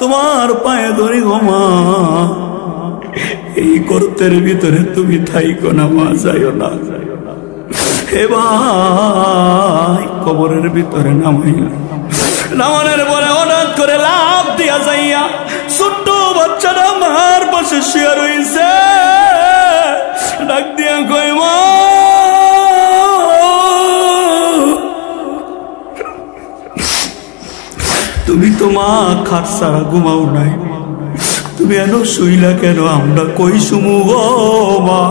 তোমার পায়ে ধরি গো মা, এই গর্তের ভিতরে তুমি থাইকো না মা, যাইও না। হে ভাই, কবরের ভিতরে নামানোর পরে হঠাৎ করে লাফ দিয়া যাইয়া ছোট্ট বাচ্চাটা মার পাশে শুয়ে রইছে। ডাক দিয়া কই মা, তুমি তো মা খাট ছাড়া ঘুমাও নাই, তুমি এন শুইলা কেন? আমরা কই শুমু গো মা।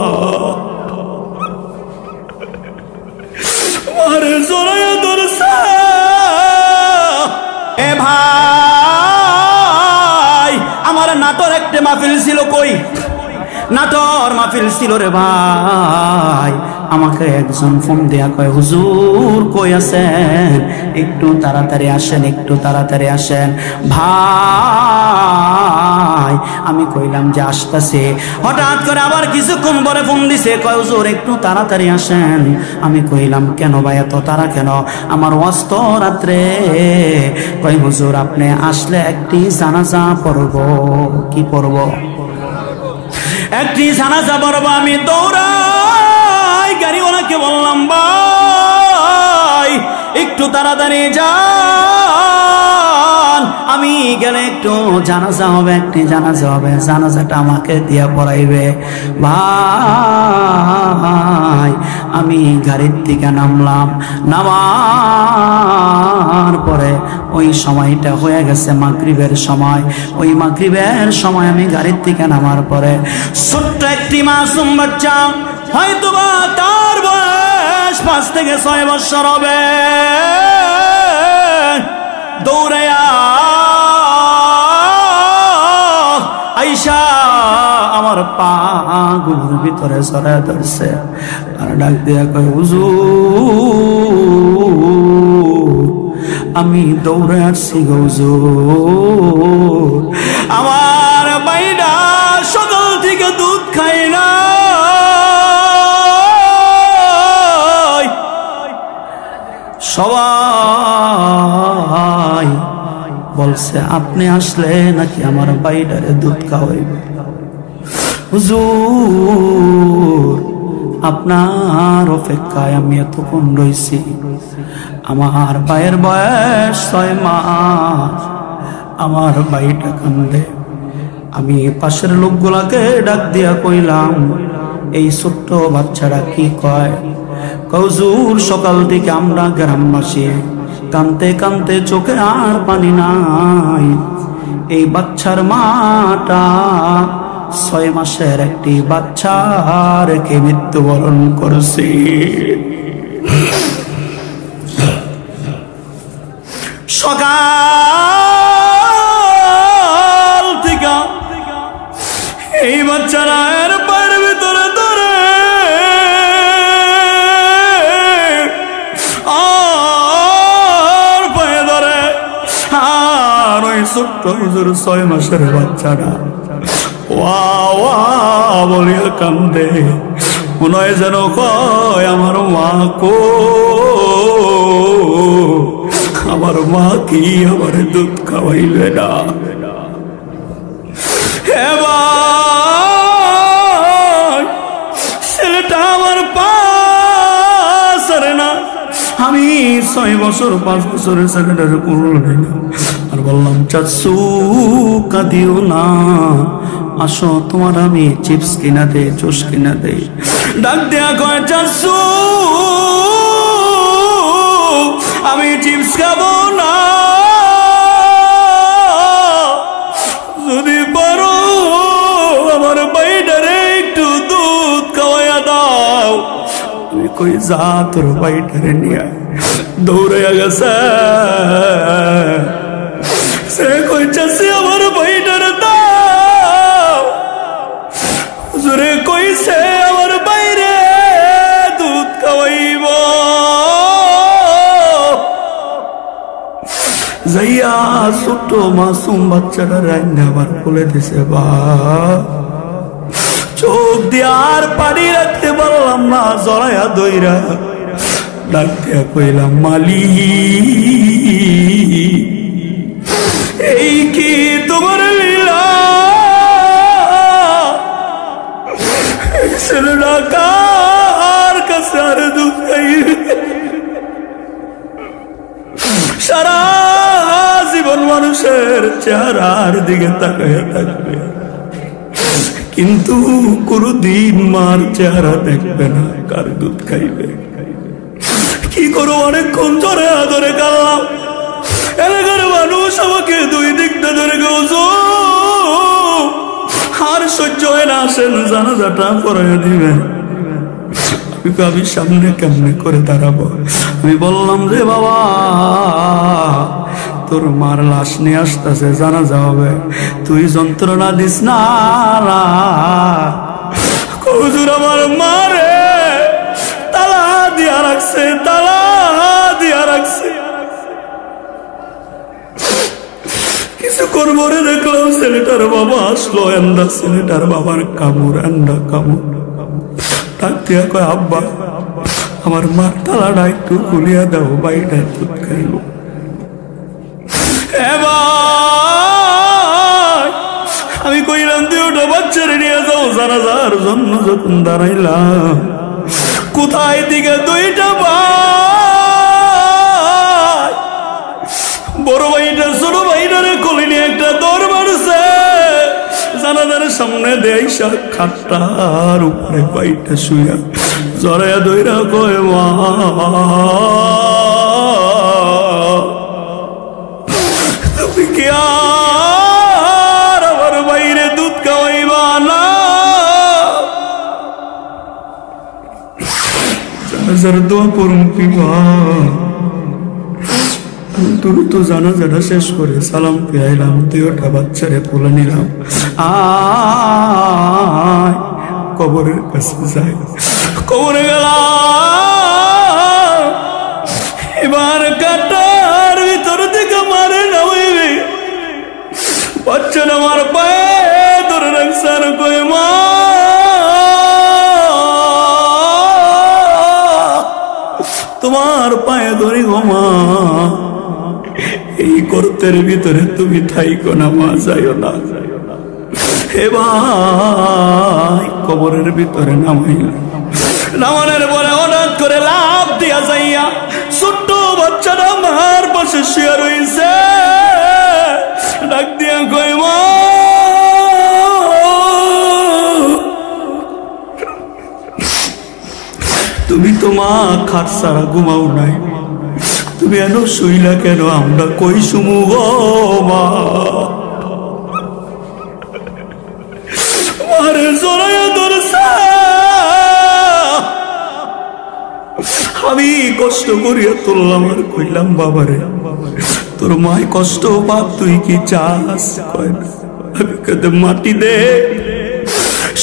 মারে জড়াইয়া ধরছে। এ ভাই, আমার নাটোর একটা মাহফিল ছিল। কই নাটোর মাহফিল ছিল রে ভাই। আমাকে একজন ফোন দেয়া কয়, হুজুর কই আছেন? একটু তাড়াতাড়ি আসেন, একটু তাড়াতাড়ি আসেন। ভাই আমি কইলাম যে আসতেছে। হঠাৎ করে আবার কিছুক্ষণ পরে ফোন দিছে, কয় হুজুর একটু তাড়াতাড়ি আসেন। আমি কইলাম কেন ভাই এত তাড়া কেন? আমার ওয়াস্ত রাত্রে। কয় হুজুর আপনি আসলে একটি জানাজা পড়ব। কি পড়ব? একটি জানাজা পড়ব। আমি দৌড়াই গাড়িওয়ালাকে বললাম, ভাই একটু তাড়াতাড়ি যান, আমি গেলে একটু জানাজা হবে, একটি জানাজা হবে, জানাজাটা আমাকে দিয়া পড়াইবে। ভাই আমি গাড়ির থেকে নামলাম। নামার পরে ওই সময়টা হয়ে গেছে মাগরিবের সময়। ওই মাগরিবের সময় আমি গাড়ির থেকে নামার পরে ছোট্ট একটি মাসুম বাচ্চা, হয়তোবা তার বয়স 5 থেকে 6 বছর হবে, দৌড়াইয়া আইসা আমার পা গুলোর ভিতরে জড়ায় ধরছে আর ডাক দিয়া কয়, হুজুর আমি দৌড়ে আসছি গো হুজুর। আমার বাইডা সকাল থেকে দুধ খাই না, সবাই বলছে আপনি আসলে নাকি আমার বাইডারে দুধ খাওয়াইবে। হুজুর আপনার অপেক্ষায় আমি এতক্ষণ রয়েছি। আমার ভাইয়ের বয়স 6 মাস, আমার ভাইটা কান্দে। আমি পাশের লোকগুলাকে ডাক দিয়া কইলাম, এই ছোট্ট বাচ্চারা কি কয়? হুজুর সকাল থেকে আমরা গ্রামবাসী কানতে কানতে চোখে আর পানি নাই। এই বাচ্চার মাটা 6 মাসের একটি বাচ্চা রেখে মৃত্যুবরণ করছে। সকাল থেকে এই বাচ্চারা এর পায়ের ভিতরে ধরে আর পায়ে ধরে। আর ওই ছোট্ট হুজুর 6 মাসের বাচ্চাটা ওয়া ওয়া বলিয়া কান্দে, মনে হয় যেন কয় আমার মা কো, আমার মা কি আমার দুধ খাওয়াইবে না। ছেলেটা আমার পাশ না, আমি 6 বছর 5 বছরের ছেলেটার করলে না। আর বললাম, চাচু কাঁদিও না, আসো তোমার আমি চিপস কিনা দে, জুস কিনা দে। ডাক দেয়া কয়, চাচু আমি চিপস খাবো না, যদি পারো আমার বাইটারে একটু দুধ খাওয়াইয়া দাও। তুই কই যা, তোর বাইটারে নিয়ে দৌড়াইয়া গেছে। সে কই, চাচি আমার বাইটারে দাও। হুজুরে কইছে আমার বাইরে দুধ খাওয়াইব। যাইয়া ছোট্ট মাসুম বাচ্চাটা রান্না আবার খুলে দিছে। বা চোখ দিয়ে আর পানি রাখতে পারলাম না, জড়াইয়া দইরা ডাক দিয়া কইলাম, মালি এই কি তোমার লীলা? ছেলেটা কার কাছে আর দুধ খাইবে? সারা জীবন মানুষের চেহারার দিকে তাকাইয়া থাকবে, কিন্তু কোনদিন মার চেহারা দেখবে না, কার দুধ খাইবে। কি করো, অনেকক্ষণ ধরে আদরে কাঁদলাম, এলাকার মানুষ আমাকে দুই দিকটা ধরে গেছো, আর সহ্য হয় না, আসেন জানাজাটা পড়াইয়া দিবেন। আমি সামনে কেমনে করে দাঁড়াবো? আমি বললাম যে বাবা, তোর মার লাশ নিয়ে আসতেছে, জানাজা হবে, তুই যন্ত্রণা দিস না। হুজুর আমার মারে তালা দিয়া রাখছে, তালা দিয়া রাখছে। কিছু করবো রে, দেখলাম ছেলেটার বাবা আসলো, এন্ডা ছেলেটার বাবার কামড়, এন্ডা কামড়। ডাক দিয়া কয়, আব্বা আমার মার তালাটা একটু খুলিয়া দাও, বাইটা দুধ খাইব। আমি কইলাম তুই ওটা বাচ্চারে নিয়ে যাও, জানাজার জন্য যখন দাঁড়াইলাম, কোথায় দিকে দুইটা ভাই, বড় ভাইটা ছোট ভাইটারে কোলে নিয়ে একটা দৌড় মারছে, জানাজার সামনে দেয় খাটটার উপরে ভাইটা শুয়া জড়াইয়া দইরা কয়, মা তুমি কি আর আমার বাইরে দুধ খাওয়াইবা না? জানাজার দোয়া পড়ুন পিবা। দ্রুত জানাজাটা শেষ করে সালাম পেয়াইলাম, দুইটা বাচ্চারে কোলে নিলাম, আয় কবরের কাছে যাই। কবরে গেলাম, এবার কাটার ভিতর থেকে মারে নামাইবে, বাচ্চাটা আমার পায়ে ধরে রাখছে, আর কই, মা তোমার পায়ে ধরি গো মা, এই গর্তের ভিতরে তুমি থাইকো না, মা যাইও না। হে ভাই, কবরের ভিতরে নামানোর পরে হঠাৎ করে লাফ দিয়া যাইয়া ছোট্ট বাচ্চাটা মার পাশে শুয়ে রইছে, ডাক দিয়া কই, মা তুমি তো মা খাট ছাড়া ঘুমাও নাই, তুমি এন শুইলা কেন? আমরা কই সুমু গো মা। মারে জড়াইয়া ধরছে, আমি কষ্ট করিয়া তুললাম, আর কইলাম, বাবারে তোর মায় কষ্ট পাক, তুই কি চাস? কয় না। আমি কইতে, মাটি দে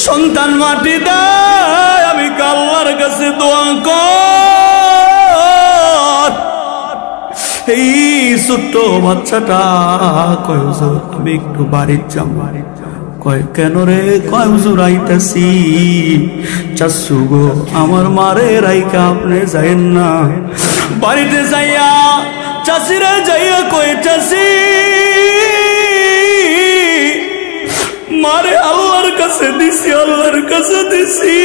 সন্তান, মাটি দে, আমি আল্লাহর কাছে দোয়া কর। এই ছোট্ট বাচ্চাটা কয়, হুজুর আমি একটু বাড়ির যাব। কয়, কেন রে? কয়, হুজুর আইতাছি। চাচ্ছু গো, আমার মারে রাইকা আপনি যাইেন না। বাড়িতে যাইয়া চাষিরা যাইয়া কয়, চাষি মারে আল্লাহর কাছে দিছি, আল্লাহর কাছে দিছি।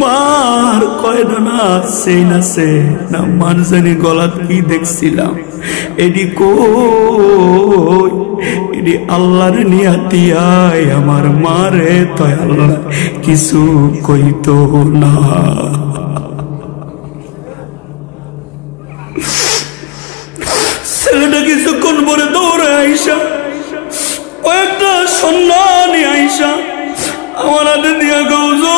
মার কয় না, সেই না সে না, মান জানি গলাত কি দেখছিলাম, এডি কই, এডি আল্লাহর নিয়াতিয়াই আমার মারে, তো আল্লাহ কিছু কইতো না। ছেলেটা কিছুক্ষণ পরে দৌড়ে আইসা কয়েকটা সন্ন্যানি আইসা আমার হাতে দিয়া গৌজুর,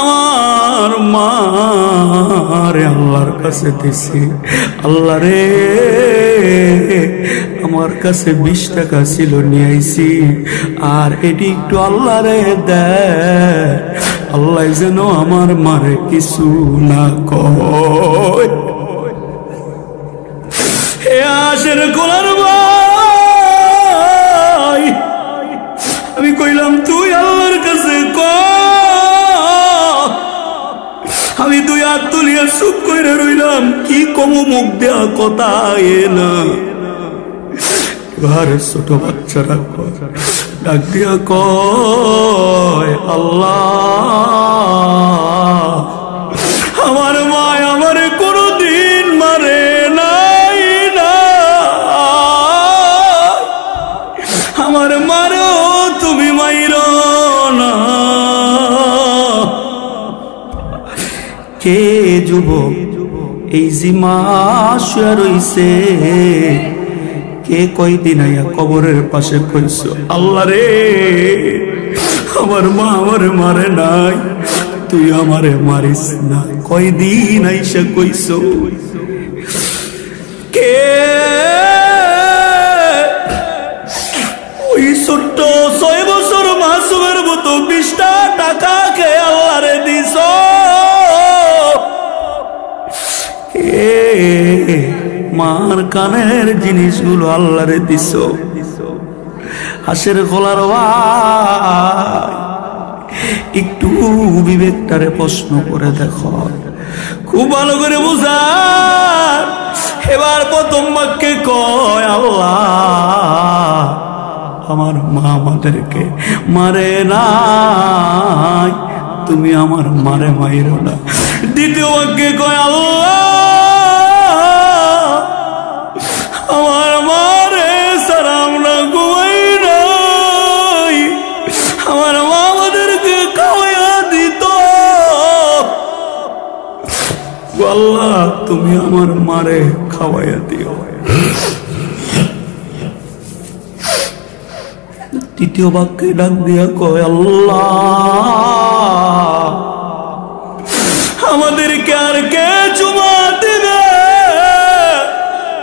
আমার মারে আল্লাহর কাছে দিছি। আল্লাহ রে, আমার কাছে 20 টাকা ছিল, নিয়ে আইছি, আর এটি একটু আল্লাহ রে দেয়, আল্লাহ যেন আমার মারে কিছু না কয়। হে আশের গোলার ভাই, আমি কইলাম তুই আল্লাহর কাছে কয়, আমি দুই হাত তুলিয়া চুপ করে রইলাম, কি কম মুখ দেয়া কথা না। এবার ছোট বাচ্চারা ডাক দিয়া কয়, আল্লাহ, আমার মা আমার কোনদিন মারে নাই না, আমার মারো তুমি মাইর না। কে যুবক এই জিমা শুয়ে রইছে, কে কয়দিন আইয়া কবরের পাশে কইছ, আল্লাহ রে আমার মা আমারে মারে নাই, তুই আমারে মারিস না, কয়দিন আইসা কইছ। কে ওই ছোট্ট 6 বছর মাসুমের মতো 20টা টাকা কে আল্লাহ রে দিছ, মার কানের জিনিসগুলো আল্লাহরে দিছ। হাসের গলার ভাই, একটু বিবেকটারে প্রশ্ন করে দেখো, খুব ভালো করে বুঝা। এবার প্রথম বাক্যে কয়, আল্লাহ, আমার মা আমাদেরকে মারে নাই, তুমি আমার মারে মাইরো না। দ্বিতীয় বাক্যে কয়, আল্লাহ, আমার মারে সারা আমরা ঘুমাই নাই, আমার মা আমাদেরকে খাওয়াইয়া দিত, আল্লাহ তুমি আমার মারে খাওয়াইয়া দিও। তৃতীয় বাক্যে ডাক দিয়া কয়, আল্লাহ, আমাদেরকে আর কে চুমা দিবে,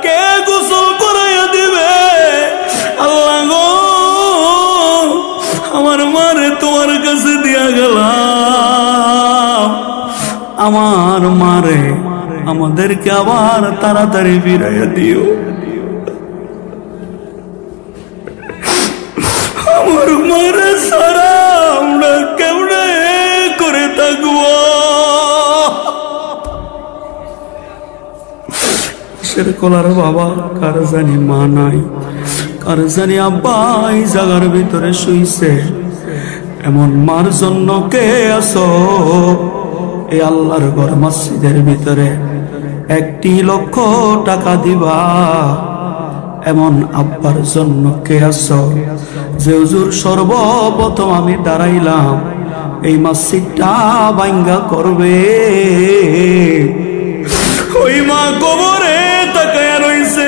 কে গোসল করাইয়া দিবে, আল্লাহ গো, আমার মারে তোমার কাছে দিয়া গেলাম, আমার মারে আমাদেরকে আবার তাড়াতাড়ি ফিরাইয়া দিও। আমার মারে সারা আমরা কেমনে করে থাকবো। সে কলার বাবা, কার জানি মা নাই, কার জানি আব্বা এই জায়গার ভিতরে শুইছে, এমন মার জন্য কে আছো এই আল্লাহর ঘর মসজিদের ভিতরে 1 লক্ষ টাকা দিবা, এমন আব্বার জন্য কে আছো যে হুজুর সর্বপ্রথম আমি দাঁড়াইলাম এই মসজিদটা ভাঙ্গা করবে। ওই মা কবরে তাকায়া রইছে,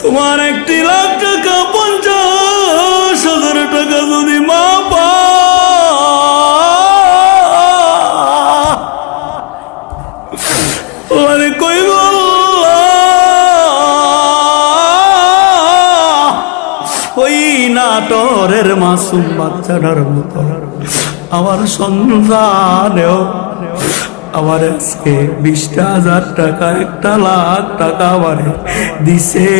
তোমার 1 লাখ টাকা 50,000 টাকা যদি মা পারে কইব, ওই নাটোরের মাসুম বাচ্চাটার মতো আমার সন্তানেও আমার আজকে 20,000 টাকা 1 লাখ টাকা আমারে দিছে।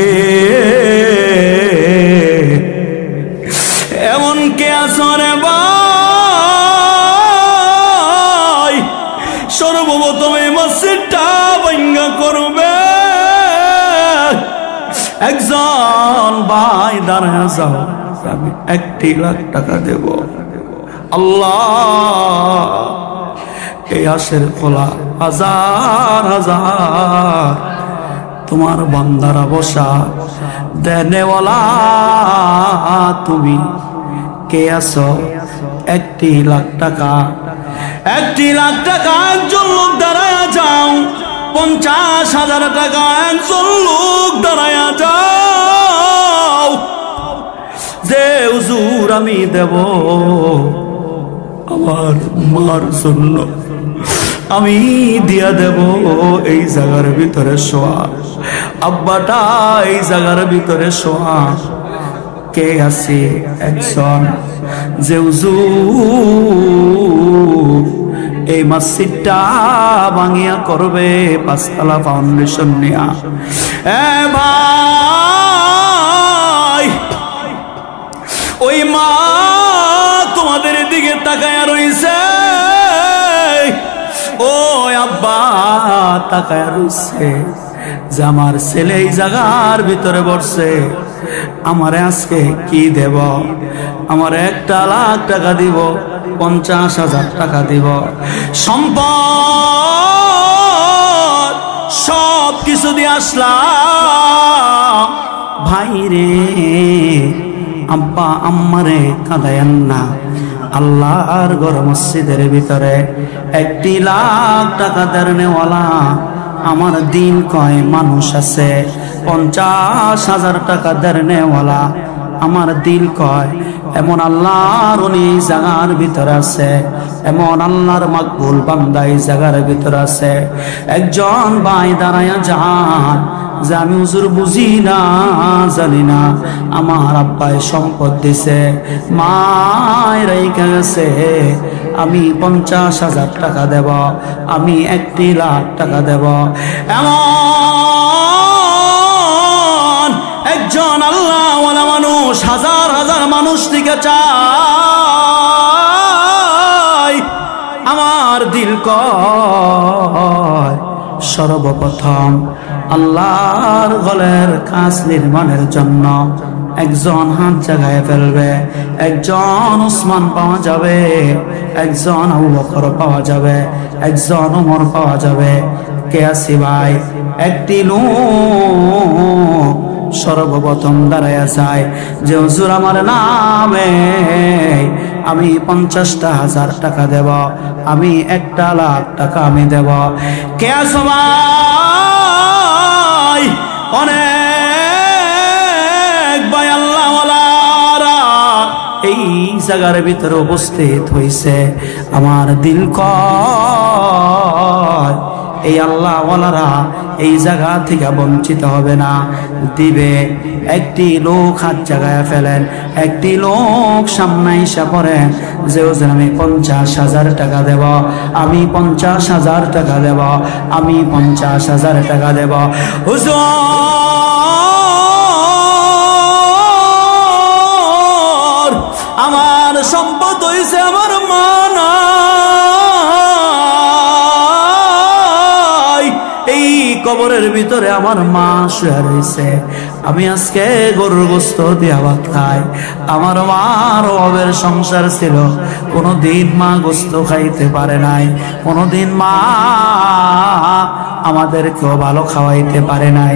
এমন কে আসরে ভাই সর্বপ্রথম এই মসজিদটা ভাঙ্গা করবে? একজন ভাই দাঁড়ায় যাও, আমি 1 লাখ টাকা দেব। আল্লাহ, এই আশের খোলা হাজার হাজার তোমার বান্দারা বসা, দেনেওয়ালা তুমি কে আছো? 1 লাখ টাকা, 1 লাখ টাকা একজন লোক দাঁড়ায়া যাও, 50,000 টাকা একজন লোক দাঁড়ায়া যাও, যে হুজুর আমি দেব আমার মার জন্য, আমি দিয়া দেব এই জায়গার ভিতরে শোয়া, আব্বাটা এই জায়গার ভিতরে শোয়া। কে আছে একজন যে হুজুর এই মসজিদটা ভাঙিয়া করবে 5 তলা ফাউন্ডেশন নিয়া? এ ভাই, ওই মা তোমাদের দিকে তাকায়া রইছে, ও আব্বা তাকায় রইছে যে আমার ছেলে এই জায়গার ভিতরে বসছে, আমারে আজকে কি দেব? আমার 1 লাখ টাকা দিব, 50,000 টাকা দিব, সম্পদ সব কিছু দিয়ে আসলাম। ভাই রে, আব্বা আম্মারে কাঁদায়েন না। আল্লাহর ঘর মসজিদের ভিতরে 1 লাখ টাকা দেনওয়ালা আমার দিন কয় মানুষ আছে, 50,000 টাকা দেনওয়ালা আমার দিল কয় এমন আল্লাহর ওলি জায়গার ভিতরে আছে, এমন আল্লাহর মাকবুল বান্দা এই জায়গার ভিতরে আছে। একজন ভাই দাঁড়ায়া যান যে আমি হুজুর বুঝি না, জানি না, আমার আব্বাই সম্পদ দিছে, মায়ের রেখে গেছে, আমি 50,000 টাকা দেব, আমি 1 লাখ টাকা দেব। এমন একজন আল্লাহওয়ালা মানুষ হাজার হাজার মানুষ থেকে চায়। আমার দিল কয় সর্বপ্রথম আল্লাহর গলের কাজ নির্মাণের জন্য একজন হাত জাগায় ফেলবে, একজন উসমান পাওয়া যাবে, একজন আবু বকর পাওয়া যাবে, একজন ওমর পাওয়া যাবে। কে আছি ভাই? 1 লোক সর্বপ্রথম দাঁড়ায় যায় যে হুজুর আমার নামে আমি 50,000 টাকা দেব, আমি 1 লাখ টাকা আমি দেব। কে আছো ভাই? অনেক ভাই আল্লাহওয়ালারা এই জায়গার ভিতরে উপস্থিত হইছে। আমার দিল কয় এই আল্লাহওয়ালারা এই জায়গা থেকে বঞ্চিত হবে না, দিবে। 1 লোক হাত জাগায় ফেলেন, 1 লোক সামনে এসে পড়েন যে হুজুর আমি 50,000 টাকা দেব, আমি 50,000 টাকা দেব, আমি 50,000 টাকা দেব। হুজুর আমার সম্পদ হইছে আমার মা নাই, এই কবরের ভিতরে আমার মা শুয়ে রয়েছে, আমি আজকে গরুর গোস্ত দিয়া ভাত খাই। আমার মার অভাবের সংসার ছিল, কোনোদিন মা গোস্ত খাইতে পারে নাই, কোনোদিন মা আমাদেরকেও ভালো খাওয়াইতে পারে নাই।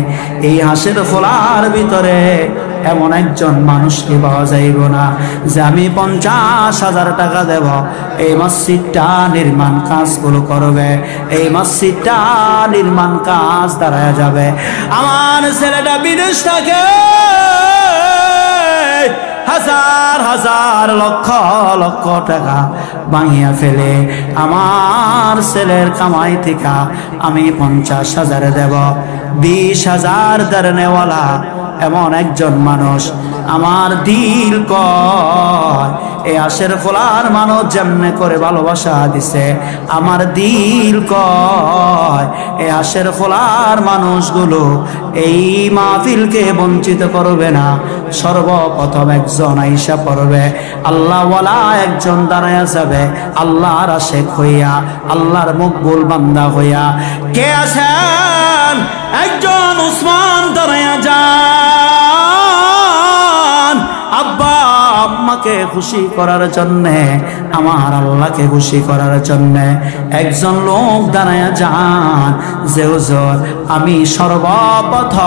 এই হাঁসের খোলার ভিতরে এমন একজন মানুষকে পাওয়া যাইব না যে আমি 50,000 টাকা দেব, এই মসজিদটা নির্মাণ কাজগুলো করবে, এই মসজিদটা নির্মাণ কাজ দাঁড়ায় যাবে। আমার ছেলেটা বিদেশ থাকে, হাজার হাজার লক্ষ লক্ষ টাকা ভাঙিয়া ফেলে আমার ছেলের কামাই থেকে আমি 50,000 দেব। 20,000 দেনওয়ালা এমন একজন মানুষ আমার দিল কয় এই আশের খোলার মানুষ যেমনে করে ভালোবাসা দিছে, আমার দিল কয় এই আশের খোলার মানুষগুলো এই মাহফিলকে বঞ্চিত করবে না। সর্বপ্রথম একজন আইসা পড়বে, আল্লাহওয়ালা একজন দাঁড়ায়া যাবে, আল্লাহর আশেক হইয়া, আল্লাহর মকবুল বান্দা হইয়া। কে আছেন? একজন উসমান দাঁড়ায়া যান আব্বা আম্মাকে খুশি করার জন্যে, আমার আল্লাহকে খুশি করার জন্যে। একজন লোক দাঁড়ায়া যান যে হুজুর আমি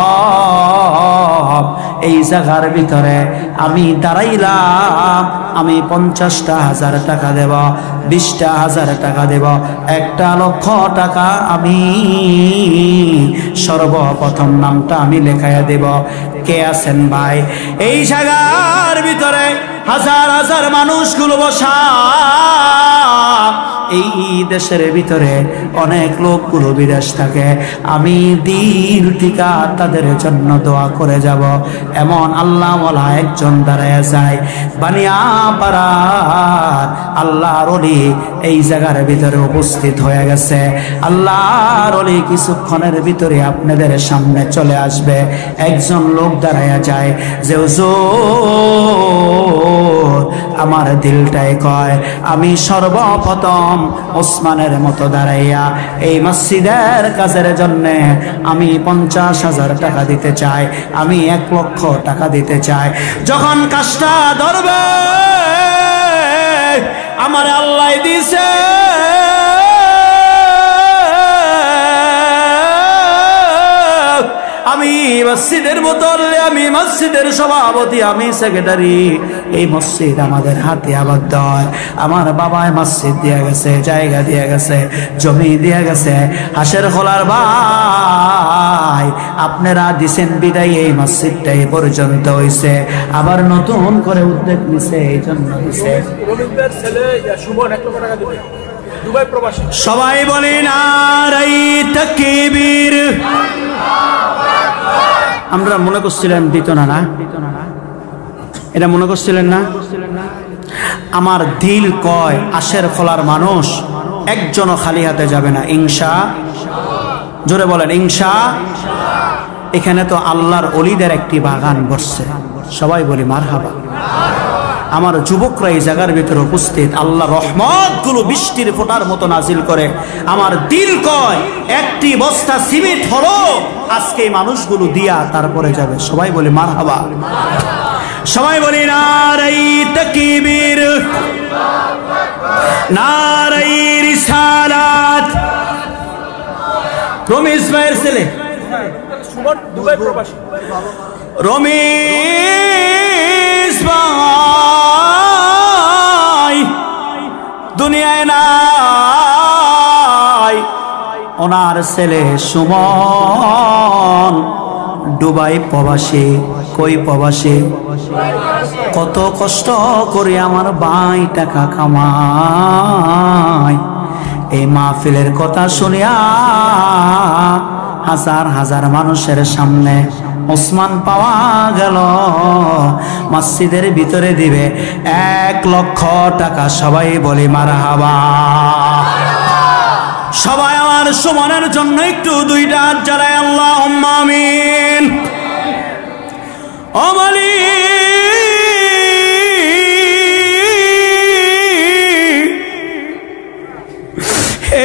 সর্বপ্রথম এই জায়গার ভিতরে আমি দাঁড়াইলাম, আমি 50,000 টাকা দেব, 20,000 টাকা দেব, 1 লক্ষ টাকা আমি সর্বপ্রথম নামটা আমি লেখাইয়া দেব। কে আছেন ভাই? এই জায়গার ভিতরে হাজার হাজার মানুষগুলো বসা, এই দেশের ভিতরে অনেক লোকগুলো বিদেশ থাকে, আমি দিল থেকে তাদের জন্য দোয়া করে যাব। এমন আল্লাহওয়ালা একজন দাঁড়ায় যায়, বানিয়াপাড়ার আল্লাহর ওলি এই জায়গার ভিতরে উপস্থিত হয়ে গেছে। আল্লাহর ওলি কিছুক্ষণের ভিতরে আপনাদের সামনে চলে আসবে। একজন লোক দাঁড়ায় যায় যে হুজুর আমার দিলটাই কয় আমি সর্বপ্রথম প্রথম ওসমানের মতো দাঁড়াইয়া এই মসজিদের কাজের জন্য আমি 50,000 টাকা দিতে চাই, আমি 1 লক্ষ টাকা দিতে চাই। যখন কাজটা ধরবে আমার আল্লাহ দিছে, আমি মসজিদের বোতলে, আমি মসজিদের সভাপতি, আমি সেক্রেটারি। এই মসজিদ আমাদের হাতে আবদ্ধ হয়। আমার বাবায় মসজিদ দিয়ে গেছে, জায়গা দিয়ে গেছে, জমি দিয়ে গেছে। হাঁসের খোলার ভাই আপনারা দিছেন বিদায় এই মসজিদটা এই পর্যন্ত হইছে, আবার নতুন করে উদ্যোগ নিছে, এই জন্য দিছে। সবাই বলি নারায়ে তাকবীর। আমরা মনে করছিলেন দিত না, না এটা মনে করছিলেন না? আমার দিল কয় আশের খোলার মানুষ একজনও খালি হাতে যাবে না, ইনশা। জোরে বলেন ইনশা। এখানে তো আল্লাহর ওলিদের একটি বাগান বসছে, সবাই বলি মারহাবা। আমার যুবকরা এই জায়গার ভিতরে উপস্থিত, আল্লাহ রহমত গুলো বৃষ্টির ফোঁটার মতো নাজিল করে। আমার দিল কয় একটি বস্তা সিমেন্ট হলো আজকে এই মানুষগুলো দিয়া তারপরে যাবে, সবাই বলি মারহাবা। সবাই বলি নারায়ে তাকবীর, নারায়ে রিসালাত। রমেশ ভাইয়ের ছেলে রমেশ ভাই দুনিয়ায় নাই, ওনার ছেলে সুমন দুবাই প্রবাসী। কই প্রবাসী? কত কষ্ট করে আমার ভাই টাকা কামায়। এই মাহফিলের কথা শুনিয়া হাজার হাজার মানুষের সামনে ওসমান পাওয়া গেল, মসজিদের ভিতরে দিবে 1 লক্ষ টাকা। সবাই বলি মারহাবা। সবাই আমার সুমনের জন্য একটু 2টা হাত জ্বালায় আল্লাহুম্মা আমিন। ও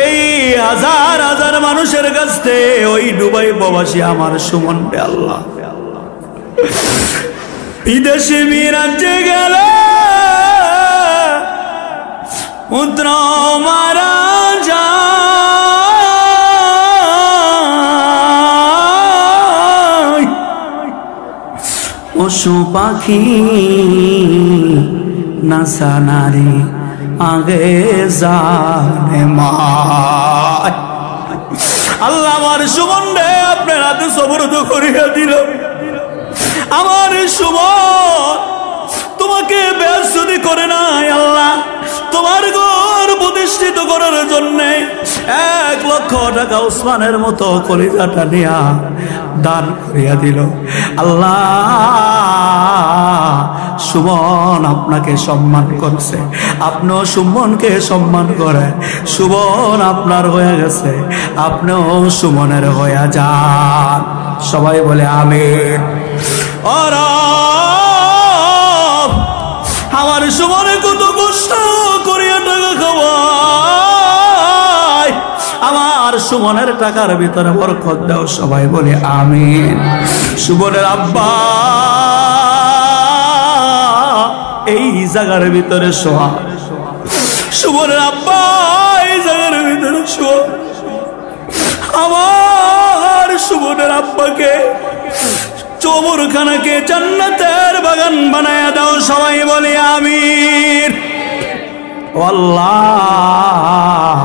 এই হাজার হাজার মানুষের কাছ থেকে ওই দুবাই প্রবাসী আমার সুমন রে আল্লাহ বিদেশে বিরাজে গেল, পুত্র মারা যায়, পশু পাখি নাসা নারী আগে জানে মা। আল্লাহ আমার সুমন রে আপনার হাতে সবরত করিয়া দিল। আমার সুমন তোমাকে বেয়াসুদি করে নাই আল্লাহ, তোমার ঘর প্রতিষ্ঠিত করার জন্য 1 লক্ষ টাকা ওসমানের মতো কলিজাটা নিয়া দান করিয়া দিল। আল্লাহ সুমন আপনাকে সম্মান করছে, আপনিও সুমনকে সম্মান করে। সুমন আপনার হয়ে গেছে, আপনিও সুমনের হয়ে যান। সবাই বলে আমিন। আমার সুমনে কত কষ্ট করিয়া টাকা খাওয়ায়, আমার সুমনের টাকার ভিতরে বরকত দাও। সবাই বলে আমিন। সুমনের আব্বা এই জায়গার ভিতরে শোয়া, সুমনের আব্বা এই জায়গার ভিতরে শোয়া। আমার সুমনের আব্বাকে কবরখানাকে জান্নাতের বাগান বানায়া দাও। সবাই বলে আমিন। আল্লাহ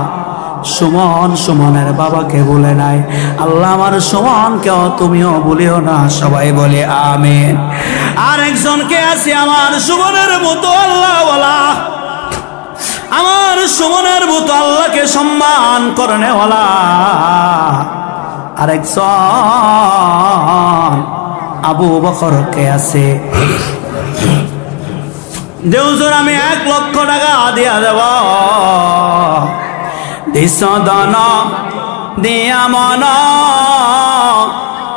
সুমন সুমনের বাবাকে বলে নাই, আল্লাহ আমার সুমনকেও তুমিও বলিও না। সবাই বলে আমিন। আর একজনকে আছে আমার সুমনের মতো আল্লাহ ওয়ালা, আমার সুমনের মতো আল্লাহকে সম্মান করনে ওয়ালা আরেকজন আবু বকর কে আছে। দেউজুর আমি 1 লক্ষ টাকা দিয়া দেব, দিস দান দিয়া মন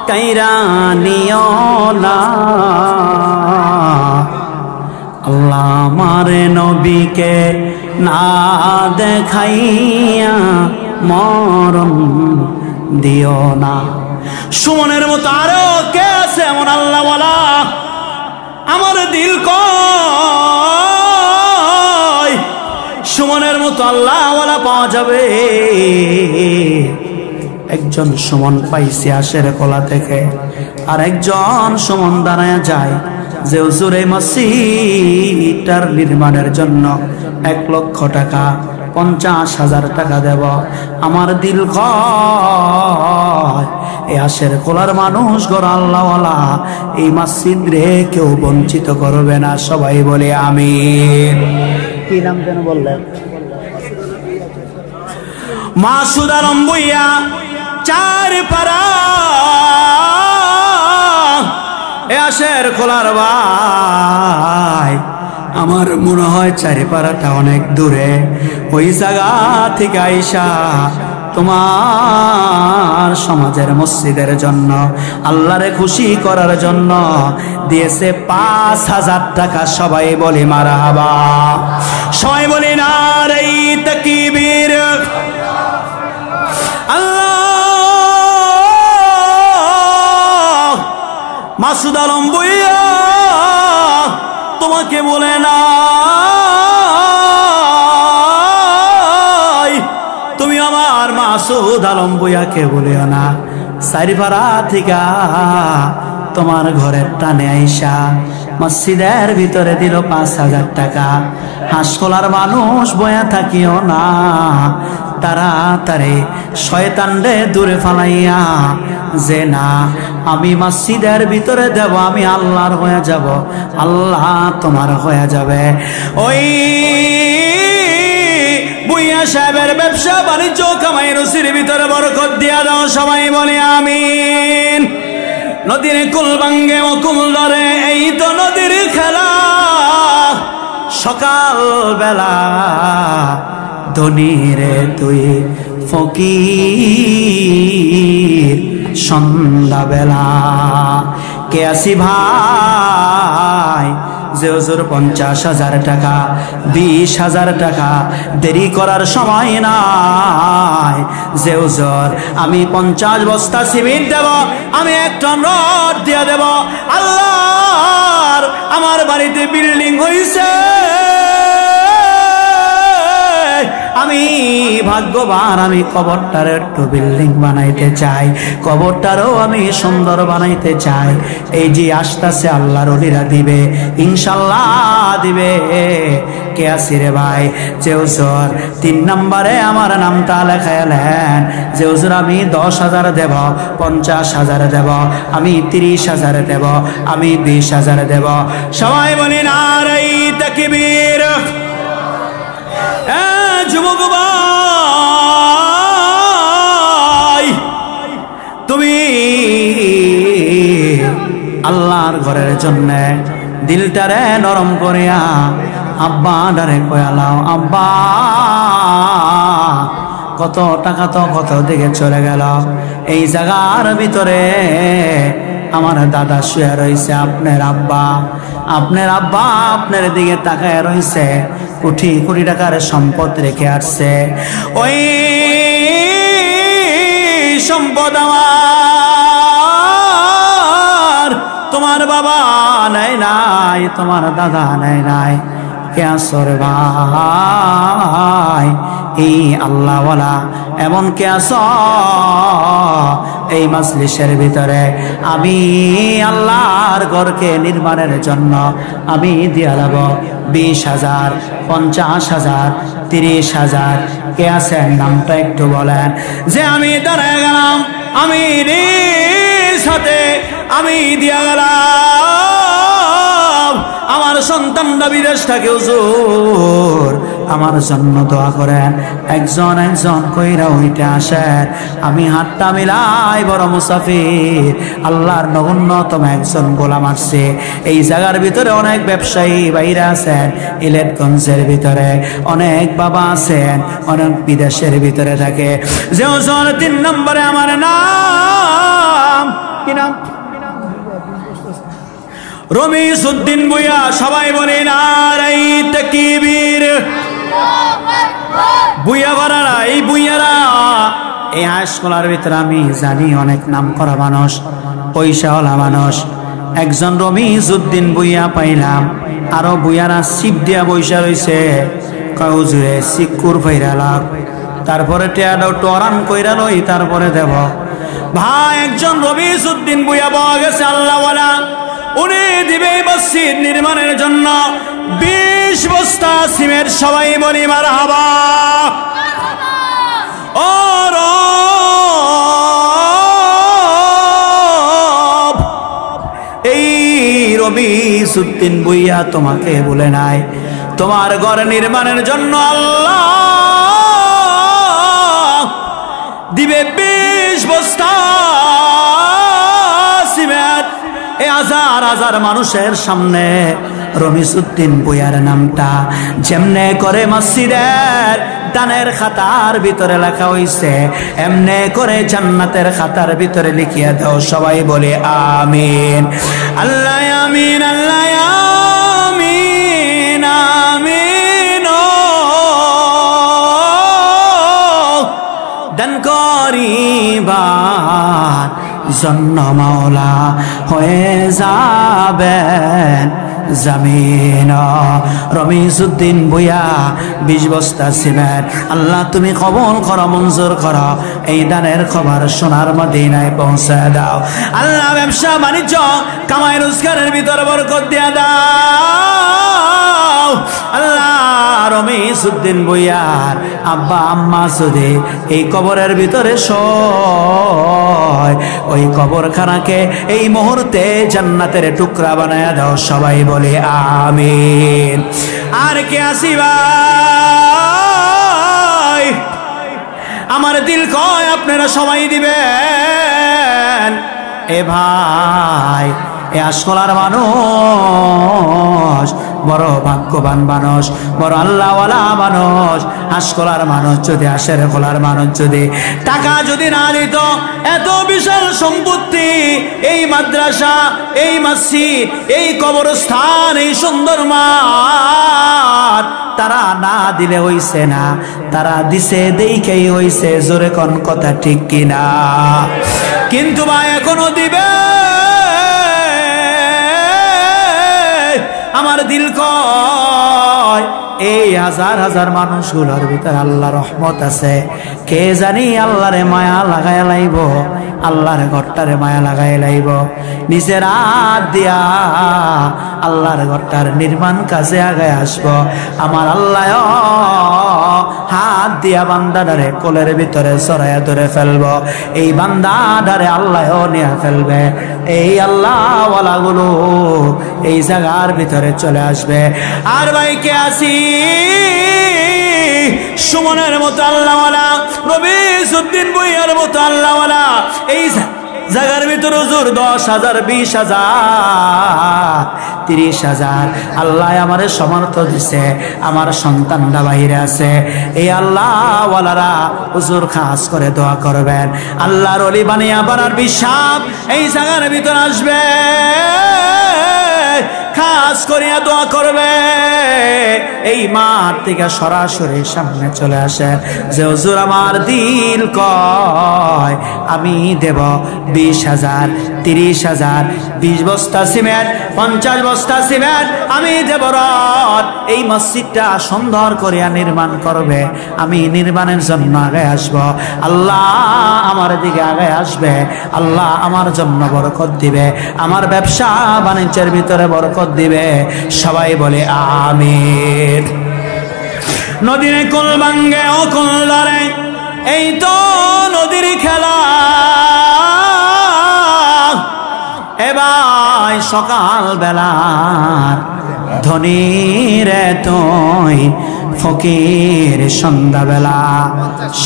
কাইরা নিও না। আল্লাহ আমার নবীকে না দেখাইয়া মরণ দিও না। সুমনের মতো আরো কে আছে এমন আল্লাহওয়ালা? আমার দিল কয় সুমনের মতো আল্লাহওয়ালা পাওয়া যাবে। একজন সুমন পাইছি আশের কোলা থেকে, আর একজন সুমন দাঁড়ায় যায় যে হুজুর এই মসজিদটার নির্মাণের জন্য 1 লক্ষ টাকা 50,000 টাকা দেব। আমার দিল কয় এই আশের কোলার মানুষ গর আল্লাহওয়ালা এই মসজিদ রে কেউ বঞ্চিত করবে না। সবাই বলে আমিন। কি নাম যেন বললেন? মাসুদ আলম ভূঁইয়া, চারপাড়া এ আশের কোলার ভাই। আমার মনে হয় চারিপাড়াটা অনেক দূরে। ওই জায়গা থেকে আইসা তোমার সমাজের মসজিদের জন্য, আল্লাহরে খুশি করার জন্য দিয়েছে 5,000 টাকা। সবাই বলি মারহাবা, সবাই বলি নারে তাকবীর। আল্লাহ মাসুদ আলম ভূঁইয়া তোমাকে বলে না, তুমি আমার মাসুদ আলম ভূঁইয়াকে বলিও না। চারিপাড়া থেকে তোমার ঘরের টানে আইসা মসজিদের ভিতরে দিল 5,000 টাকা। হাঁসকোলার মানুষ বয়া থাকিও না, তাড়াতাড়ি শয়তানরে দূরে ফালাইয়া যে না আমি মসজিদের ভিতরে দেব, আমি আল্লাহর হয়ে যাব, আল্লাহ তোমার হয়ে যাবে। ওই ভূঁইয়া সাহেবের ব্যবসা বাণিজ্য কামাই রুচির ভিতরে বরকত দিয়া দাও। সবাই বলে আমিন। নদীর কুল ভাঙ্গে ও কুল ধরে, এই তো নদীর খেলা। সকাল বেলা ধনী রে তুই ফকির, সন্ধ্যা বেলা কে আসি ভাই যে হুজুর 50,000 টাকা 20,000 টাকা দেরি করার সময় নাই। যে হুজুর আমি 50 বস্তা সিমেন্ট দেব, আমি 1 টন রড দিয়ে দেব। আল্লাহর আমার বাড়িতে বিল্ডিং হইছে, আমি ভাগ্যবান, আমি কবরটার একটু বিল্ডিং বানাইতে চাই, কবরটারও আমি সুন্দর বানাইতে চাই। এই যে আসতেছে আল্লাহর ওলিরা দিবে, ইনশাল্লাহ দিবে। কে আসি রে ভাই? যে হুজুর 3 নম্বরে আমার নামটা লেখাইলেন, যে হুজুর আমি 10,000 দেব, 50,000 দেব, আমি 30,000 দেব, আমি 20,000 দেব। সবাই বলি নারে তাকবীর। যুবক ভাই, তুমি আল্লাহর ঘরের জন্য দিলটারে নরম করিয়া আব্বা ডারে কয়ালাও, আব্বা কত টাকা তো কত দিকে চলে গেল। এই জায়গার ভিতরে আমার দাদা শুয়ে রয়েছে, আপনার আব্বা আপনার দিকে তাকায় রয়েছে, কোটি কোটি টাকার সম্পদ রেখে আসছে। ওই সম্পদ আমার, তোমার বাবা নাই নাই, তোমার দাদা নাই নাই। কে আসর ভাই এই আল্লাহওয়ালা এমন কে আস এই মাজলিসের ভিতরে? আমি আল্লাহর ঘরকে নির্মাণের জন্য আমি দিয়া দেব 20,000, 50,000, 30,000। কে আছেন নামটা একটু বলেন। যে আমি দাঁড়ায় গেলাম, আমি সাথে আমি দিয়া গেলাম। আমার সন্তানরা বিদেশ থাকে, হুজুর আমার জন্য দোয়া করেন। একজন একজন কইরা হইতে আসেন, আমি হাতটা মিলাই বড় মুসাফির। আল্লাহর নগণ্যতম একজন গোলাম আসছে। এই জায়গার ভিতরে অনেক ব্যবসায়ী বাইরে আছেন, ইলেটগঞ্জের ভিতরে অনেক বাবা আছেন, অনেক বিদেশের ভিতরে থাকে। যে হুজুর 3 নম্বরে আমার নাম কি নাম? রমিজ উদ্দিন ভূঁইয়া। সবাই বলে নারে তাকবীর। বুইয়া বাড়ারা, এই বুইয়ারা, এই হাইস্কুলের ভিতরে আমি জানি অনেক নাম করা মানুষ, পয়সাওয়ালা মানুষ। একজন রমিজউদ্দিন বুইয়া পাইলাম, আরো বুইয়ারা শিব দিয়া বৈশা রয়েছে। কয় হুজুরে সিকুর ফাইরা লাগ, তারপরে টেয়াটাও টরান কইরা লই, তারপরে দেব। ভাই একজন রমিজউদ্দিন বুইয়া পাওয়া গেছে আল্লাহওয়ালা, উনি দিবে মসজিদ নির্মাণের জন্য 20 বস্তা সিমেন্ট। সবাই বলি মারহাবা। ও রব, এই রমিজউদ্দিন বুইয়া তোমাকে বলে নাই, তোমার ঘর নির্মাণের জন্য আল্লাহ দিবে 20 বস্তা সিমেন্ট। এই হাজার হাজার মানুষের সামনে রমিজউদ্দিন বুইয়ার নামটা যেমনে করে মসজিদের দানের খাতার ভিতরে লেখা হইছে, এমনে করে জান্নাতের খাতার ভিতরে লিখিয়া দাও। সবাই বলে আমিন। আল্লাহ আমিন, আল্লাহ আমিন, আমিন। দান করিবার জন্য মাওলা হয়ে যাবেন জামিন। রমিজউদ্দিন বুইয়া 20 বস্তা সিমেন্ট, আল্লাহ তুমি কবুল করো, মঞ্জুর করো। এই দানের খবর সোনার মদিনায় পৌঁছে দাও। আল্লাহ ব্যবসা বাণিজ্য কামাই রোজগারের ভিতর বরকত দিয়া দাও। আল্লাহ রমিজউদ্দিন বুইয়ার আব্বা আম্মা যদি এই কবরের ভিতরে শোয়, ওই কবরখানাকে এই মুহূর্তে জান্নাতের টুকরা বানায়া দাও। সবাই বলে আমিন। আর কে আসি ভাই, আমার দিল কয় আপনারা সবাই দিবেন। এ ভাই, এ আশকলার মানুষ বড় ভাগ্যবান মানুষ, বড় আল্লাহওয়ালা মানুষ। আশকলার মানুষ যদি, আশের খোলার মানুষ যদি টাকা যদি না দিত, এত বিশাল সম্পত্তি, এই মাদ্রাসা, এই মসজিদ, এই কবরস্থান, এই সুন্দর মাঠ তারা না দিলে হইছে না, তারা দিছে দেখেই হইছে। জোরে কোন কথা ঠিক কিনা? কিন্তু ভাই এখনো দিবে। আমার দিল কয় এই হাজার হাজার মানুষগুলোর ভিতরে আল্লাহর রহমত আছে। কে জানি আল্লাহরে মায়া লাগায় লাইব, আল্লাহর ঘরটারে মায়া লাগাই লাইব। নিজের হাত দিয়া আল্লাহর ঘরটার নির্মাণ কাজে আগে আসব। আমার আল্লাহ হাত দিয়া বান্দাডারে কোলের ভিতরে সরাইয়া ধরে ফেলব। এই বান্দাডারে আল্লাহ নিয়ে ফেলবে। এই আল্লাহওয়ালা গুলো এই জায়গার ভিতরে চলে আসবে। আর ভাই কে আসি সুমনের মতো আল্লাহওয়ালা, রমিজউদ্দিন বুইয়ার মতো আল্লাহওয়ালা এই জায়গার ভিতরে হুজুর 10,000, 20,000, 30,000 আল্লাহ আমারে সমর্থ দিছে। আমার সন্তানরা বাইরে আছে। এই আল্লাহওয়ালারা হুজুর খাস করে দোয়া করবেন। আল্লাহর ওলি বানিয়ে বানার বিশ্বাস এই জায়গার ভিতরে আসবে, খাস করিয়া দোয়া করবে। এই মাঠ থেকে সরাসরি সামনে চলে আসে যে হুজুর আমার দিল কয় আমি দেব 20,000, 30,000, 20 বস্তা সিমেন্ট, 50 বস্তা সিমেন্ট আমি দেব রড। এই মসজিদটা সুন্দর করিয়া নির্মাণ করবে, আমি নির্মাণের জন্য আগে আসব। আল্লাহ আমার দিকে আগে আসবে, আল্লাহ আমার জন্য বরকত দিবে, আমার ব্যবসা বাণিজ্যের ভিতরে বরকত দিবে। সবাই বলে আমিন। নদীর কুল ভাঙ্গে ও কুল ধরে, এই তো নদীর খেলা। এবার সকাল বেলা ধনী রে তুই ফকির সন্ধ্যাবেলা।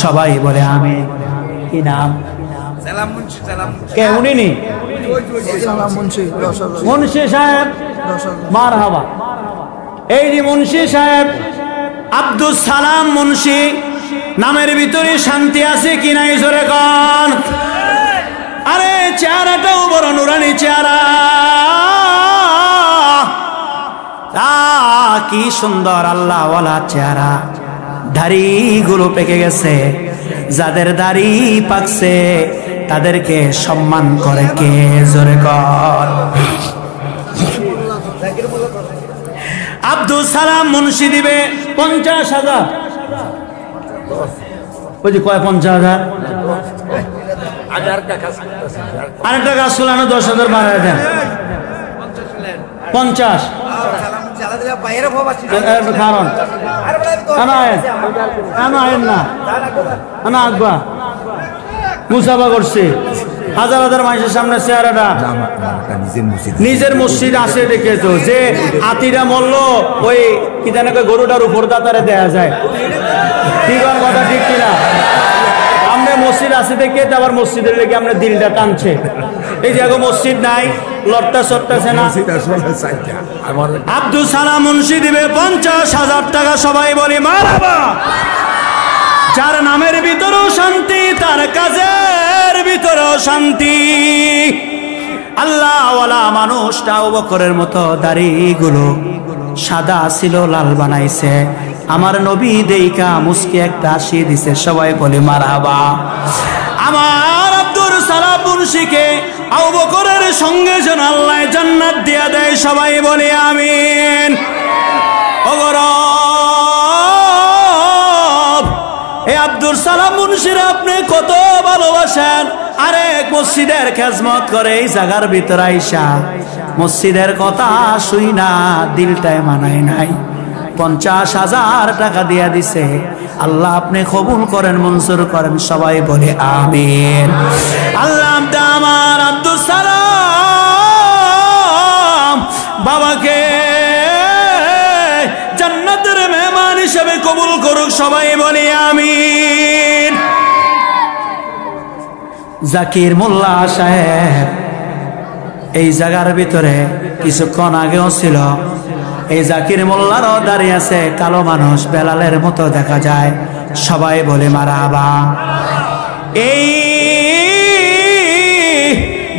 সবাই বলে আমিন। কি নাম? কে উনি নি? মুন্সি সাহেব, মারহাবা। এই যে মুন্সি সাহেব আব্দুল সালাম মুন্সি, নামের ভিতরে শান্তি আছে কি নাই জোরে কোন? আরে চেহারাটাও বড় নুরানি চেহারা, কি সুন্দর আল্লাহওয়ালা চেহারা। দাড়িগুলো পেকে গেছে। যাদের দাড়ি পাকছে তাদেরকে সম্মান করে কে? জোরে কর। আব্দুল সালাম মুন্সি দিবে 50,000। ওই যে কয় 50,000? আরেকটা গাছ চুলানো 10,000 বাড়ায় দেন। 50 কারণ না আকবা মুসাফা করছে হাজার হাজার মানুষের সামনে চেহারাটা নিজের মসজিদ আছে দেখে তো যে আতিরা মরল ওই কি জানে গরুটার উপর দাতারে দেয়া যায়। ঠিক কথা ঠিক কিনা? আমরা মসজিদ আছে দেখে আবার মসজিদের লেগে আমরা দিলটা টানছে। এই যে মসজিদ নাই, লড়তা সরতেছে না। আব্দুল সালাম মুন্সি দিবে 50,000 টাকা। সবাই বলি মারহাবা। যার নামের ভিতরেও শান্তি, তার কাজের ভিতরেও শান্তি। আল্লাহওয়ালা মানুষটা আবু বকরের মতো দাড়িগুলো সাদা ছিল, লাল বানাইছে। আমার নবী দেইকা মুস্কি একটা হাসি দিছে। সবাই বলি মারহাবা। আমার আব্দুল সালাম মুন্সিকে আবু বকরের সঙ্গে যেন আল্লাহ জান্নাত দিয়া দেয়। সবাই বলি আমিন। এই আব্দুল সালাম মুন্সির আপনি কত ভালোবাসেন। আরেক মসজিদের খেজমত করে এই জায়গার ভিতরে আইসা মসজিদের কথা শুই না দিলটায় মানায় নাই। 50,000 টাকা দিয়া দিছে। আল্লাহ আপনি কবুল করেন, মঞ্জুর করেন। সবাই বলে আমিন। আল্লাহ আমার আব্দুল সালাম বাবাকে জান্নাতের মেহমান হিসেবে কবুল করুক। সবাই বলি আমিন। জাকির মোল্লা সাহেব এই জায়গার ভিতরে কিছুক্ষণ আগেও ছিল। এই জাকির মোল্লারও দাঁড়িয়ে আছে, কালো মানুষ, বেলালের মতো দেখা যায়। সবাই বলে মারহাবা। এই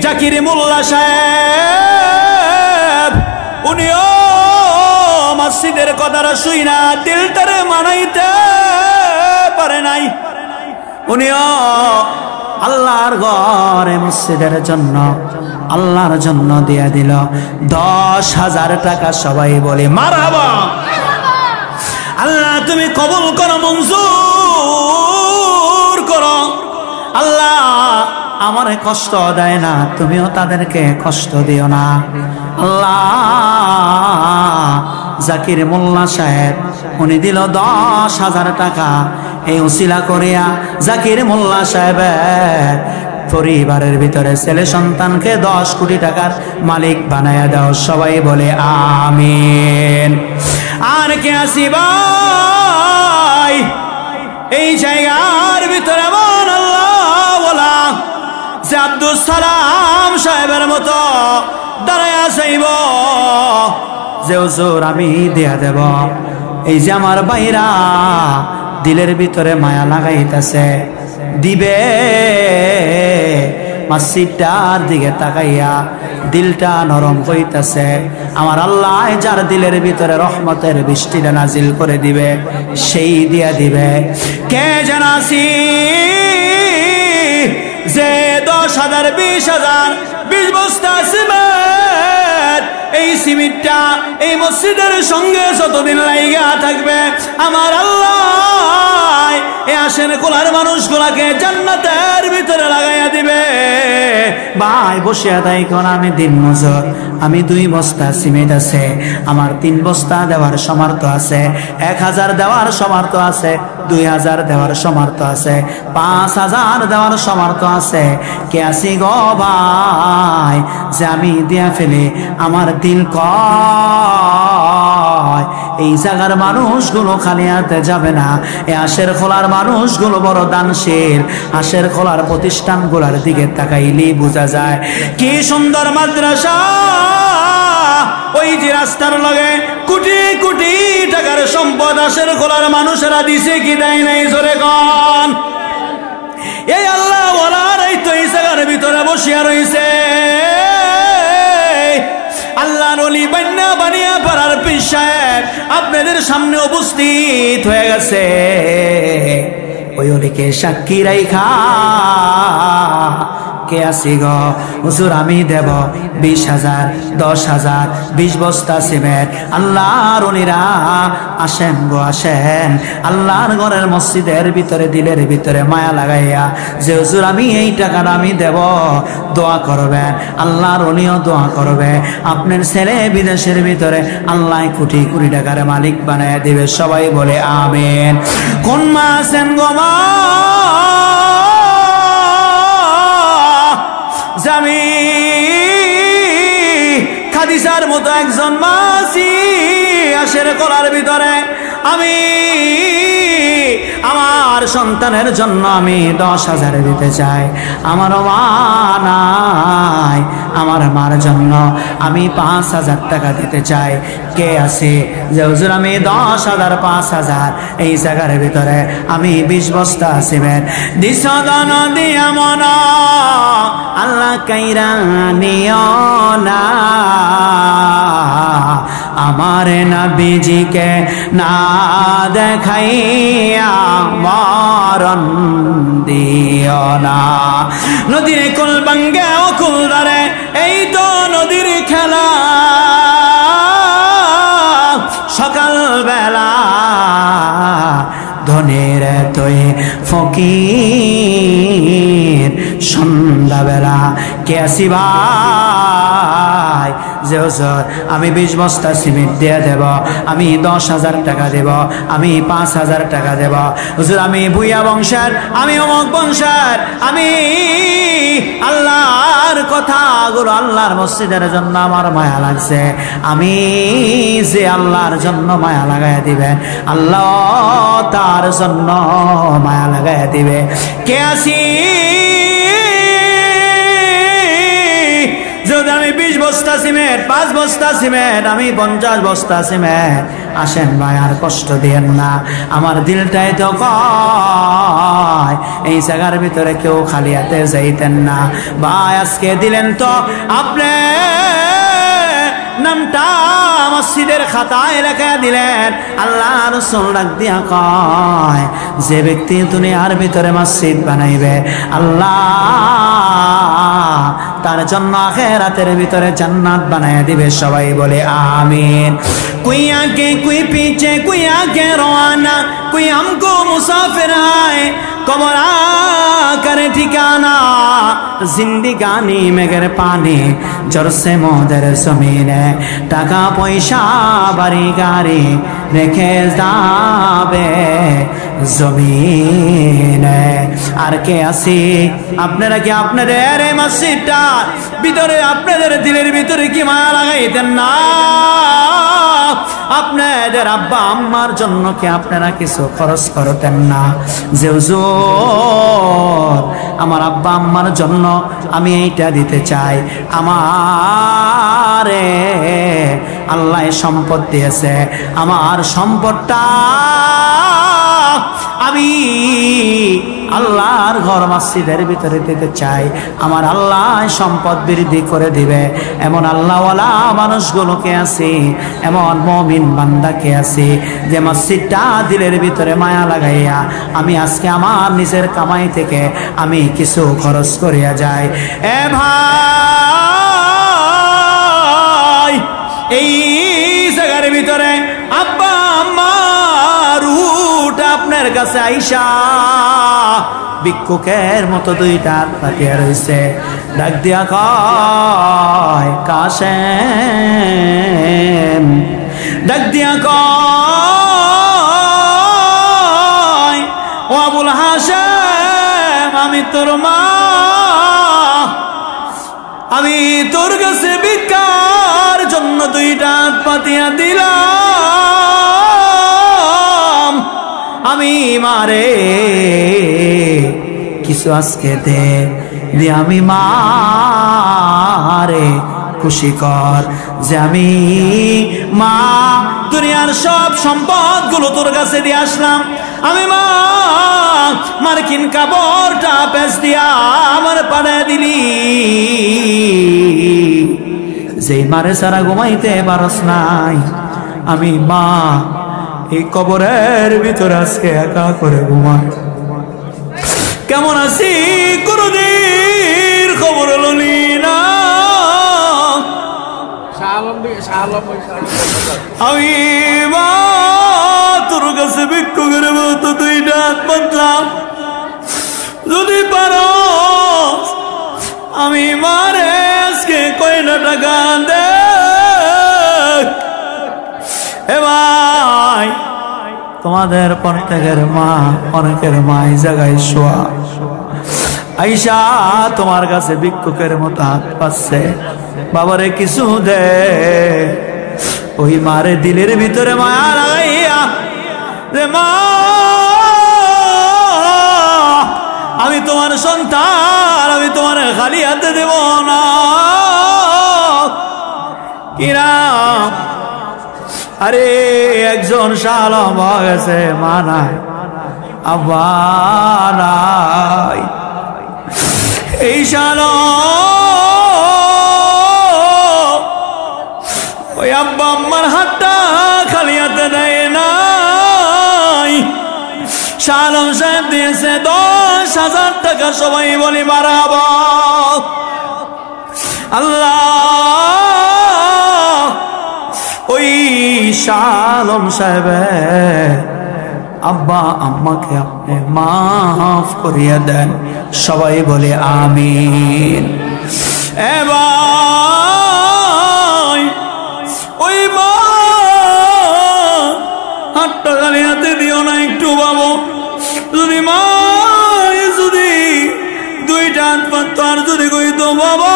জাকির মোল্লা সাহেব উনিও মসজিদের কথাটা শুই না দিলটারে মানাইতে পারে নাই। উনিও আল্লাহর ঘরে মসজিদের জন্য আল্লাহর জন্য দিয়া দিল 10,000 টাকা। সবাই বলে মারহাবা। আল্লাহ তুমি কবুল করো, মঞ্জুর করো। আল্লাহ আমার কষ্ট দেয় না, তুমিও তাদেরকে কষ্ট দিও না। আল্লাহ জাকির মোল্লা সাহেব উনি দিল 10,000 টাকা। এই উসিলা করিয়া জাকির মোল্লা সাহেবের পরিবারের ভিতরে ছেলে সন্তানকে 10 কোটি টাকার মালিক বানায়া দাও। সবাই বলে আমিন। আর কে আসি ভাই এই জায়গার ভিতরে এমন আল্লাহ বলা যে আব্দুল সালাম সাহেবের মতো দাঁড়ায় যাইব যে হুজুর আমি দিয়া দেব। এই যে আমার বাইরা দিলের ভিতরে মায়া লাগাইতেছে, দিবে মসজিদটার দিকে তাকাইয়া দিলটা নরম হইতেছে। আমার আল্লাহ যার দিলের ভিতরে রহমতের বৃষ্টিটা নাজিল করে দিবে, সেই দিয়া দিবে। কে জানাসি যে 10,000 20,000 20 বস্তা সিমেন্ট, এই সিমেন্টটা এই মসজিদের সঙ্গে যতদিন লাইগা থাকবে আমার আল্লাহ এই আশের কোলার মানুষগুলাকে জান্নাতের ভিতরে লাগাইয়া দিবে। ভাই বসিয়া তাই কোন আমি দিন মজুর, আমি 2 বস্তা সিমেন্ট আছে, আমার 3 বস্তা দেওয়ার সমর্থ আছে, 1,000 দেওয়ার সমর্থ আছে, 2,000 দেওয়ার সমর্থ আছে, 5,000 দেওয়ার সমর্থ আছে। কে আসি গো ভাই যে আমি দিয়া ফেলে আমার দিল কয় এই জায়গার মানুষগুলো খালি হাতে যাবে না। এই আশের খোলার মানুষগুলো বড় দানশীল। আশের খোলার প্রতিষ্ঠানগুলোর দিকে তাকাইলেই বোঝা যায় কি সুন্দর মাদ্রাসা। ওই যে রাস্তার লগে কোটি কোটি টাকার সম্পদ আশের খোলার মানুষেরা দিছে কি দেয় নাই জোরে কন। এই আল্লাহ ওয়ালারাই তো এই জায়গার ভিতরে বসিয়া রইছে। আল্লাহর ওলি বান্না বানিয়া পারার পীর সাহেব আপনাদের সামনে উপস্থিত হয়ে গেছে। ওই ওলিকে সাক্ষী রাইখা কে আসি গো হুজুর আমি দেব 20,000, 10,000, 20 বস্তা সিমেন্ট। আল্লাহর ওলিরা আসেন গো আসেন, আল্লাহর ঘরের মসজিদের ভিতরে দিলের ভিতরে মায়া লাগাইয়া যে হুজুর আমি এই টাকাটা আমি দেব, দোয়া করবেন। আল্লাহর ওলিও দোয়া করবে, আপনার ছেলে বিদেশের ভিতরে আল্লাহ কোটি কোটি টাকার মালিক বানায় দিবে। সবাই বলে আমিন। কোন মা আছেন গো মা আমি খাদিজার মতো একজন মাসি আশের কলার ভিতরে আমি আমার সন্তানের জন্য আমি 10,000 দিতে চাই। আমার মা নাই, আমার মার জন্য আমি 5,000 টাকা দিতে চাই। কে আছে যে হুজুর আমি 10,000, 5,000 এই জায়গার ভিতরে আমি 20 বস্তা সিমেন্ট দিস দান দিয়া মন আল্লাহ কাইরা নিও না, আমার নবীজিকে না দেখাইয়া মরণ দিও না। নদীর কুল ভাঙ্গে ও কুল ধরে, এই তো নদীর খেলা। সকাল বেলা ধনের তুই ফকির, সন্ধ্যাবেলা কে আসি ভাই যে হুজুর আমি 20 বস্তা সিমেন্ট দিয়ে দেব, আমি 10,000 টাকা দেব, আমি 5,000 টাকা দেব। হুজুর আমি ভুইয়া বংশের, আমি অমুক বংশের, আমি আল্লাহর কথাগুলো আল্লাহর মসজিদের জন্য আমার মায়া লাগছে, আমি যে আল্লাহর জন্য মায়া লাগাই দিবে আল্লাহ তার জন্য মায়া লাগাই দিবে। কে আসি যদি আমি 20 বস্তা সিমেন্ট, 5 বস্তা সিমেন্ট, আমি 50 বস্তা সিমেন্ট, আসেন ভাই আর কষ্ট দিয়েন না, আমার দিলটাই তো কয় এই জায়গার ভিতরে কেউ খালি হাতে যাইতেন না। ভাই আজকে দিলেন তো আপনি নামটা মসজিদের খাতায় লেখা দিলেন। আল্লাহ রাসূল ডাক দিয়া কয় যে ব্যক্তি দুনিয়ার ভিতরে মসজিদ বানাইবে আল্লাহ তার জন্য আখিরাতের ভিতরে জান্নাত বানায় দিবে। সবাই বলে আমিন। कोई आगे कोई पीछे कोई आगे रवाना, कोई हमको मुसाफिर है कमरा करे ठिकाना, जिंदगानी में गर पानी जर से मोदर जमीने, टाका पैसा बारी गाड़ी রেখে যাবে জমিনে। আর কে আসি আপনারা কি আপনাদের এই মসজিদটা ভিতরে আপনাদের দিলের ভিতরে কি মায়া লাগাইতেন না? আপনাদের আব্বা আম্মার জন্য কি আপনারা কিছু খরচ করতেন না? যে হুজুর আমার আব্বা আম্মার জন্য আমি এইটা দিতে চাই, আমারে আল্লাহ সম্পদ দিয়েছে, আমার সম্পদটা আমি আল্লাহর ঘর মসজিদের ভিতরে দিতে চাই, আমার আল্লাহ সম্পদ বৃদ্ধি করে দিবে। এমন আল্লাহওয়ালা মানুষগুলোকে আছে, এমন মুমিন বান্দাকে আছে যে মসজিদটা দিলের ভিতরে মায়া লাগাইয়া আমি আজকে আমার নিজের কামাই থেকে আমি কিছু খরচ করিয়া যাই। এ ভাই এই জায়গার ভিতরে আব্বা আম্মার রুটা আপনার কাছে আইসা ভিক্ষুকের মতো দুইটা হাত পাতিয়া রয়েছে, ডাক দিয়া কয় কাশেম, ডাক দিয়া কয় ও আবুল হাশেম, আমি তোর মা, আমি তোর কাছে ভিক্ষার জন্য দুইটা হাত পাতিয়া দিলাম, আমি মারে কিছু আজকে দে দিয়ে আমি মারে খুশি কর যে আমি মা দুনিয়ার সব সম্পদ গুলো তোর কাছে দিয়ে আসলাম, আমি মা মার্কিন কাপড়টা পেঁচ দিয়া আমার পাড়ায় দিলি যেই মারে সারা ঘুমাইতে পারস নাই, আমি মা এই কবরের ভিতরে আজকে একা করে ঘুমাই। কেমন আছি কোনদিন খবর লনি না, আমি মা তোর কাছে ভিক্ষুকের মতো দুইটা হাত বাঁধলাম, যদি পারো আমি মারে আজকে কয়টা টাকা দে। এ ভাই, তোমাদের প্রত্যেকের মা, অনেকের মা এই জায়গায় শোয়া, আইসা তোমার কাছে ভিক্ষুকের মতো হাত পাচ্ছে, বাবারে কিছু দে। ওই মারে দিলের ভিতরে মায়া লাগাইয়া যে মা আমি তোমার সন্তান, আমি তোমার খালি হাতে দেব না। কিরাম আরে একজন শালম হয়ে গেছে, মা নাই, আব্বা নাই। এই শালম ওই আব্বা আম্মার হাতটা খালি হাতে দেয় নাই। শালম সাহেব দিয়েছে 10,000 টাকা, সবাই বলি মারহাবা। আল্লাহ ওই শালম সাহেবের আব্বা আম্মাকে আপনি মাফ করিয়া দেন, সবাই বলে আমিন। এবার ওই মা হাতটা খালি হাতে দিও না একটু বাবু, যদি মা যদি দুইটা হাত পারতো আর যদি কইতো বাবা